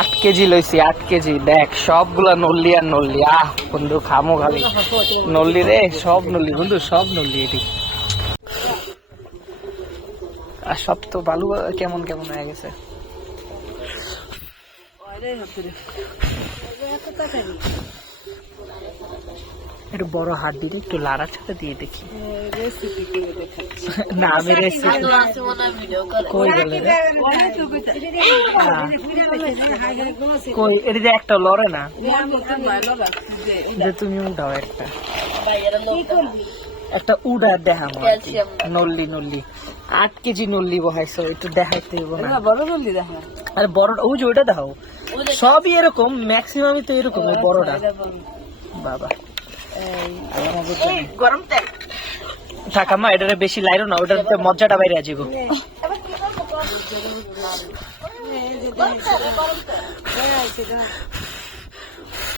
8 KG লইছি 8 KG দেখ সবগুলা নল্লি আর নল্লি বন্ধু খামো খালি নল্লি রে সব নল্লি বন্ধু সব নল্লি এটি আর সব তো বালু কেমন কেমন হয়ে গেছে একটু বড় হাত দিলে একটু লাড়া ছাড়া দিয়ে দেখি না আমি রেসিপি কই গেলে কই এটা যে একটা লড়ে না যে তুমি উঠাও একটা উড়া দেখা নল্লি নল্লি 8 কেজি নল্লি বহাইছো একটু দেখাইতে হইব না বড় নল্লি দেখা আরে বড় ওই যে ওইটা দেখাও সবই এরকম ম্যাক্সিমামই তো এরকম বড়টা বাবা গরম তেল থাকামা এটা বেশি লাইরো না ওটার মজাটা বাইরে আসিব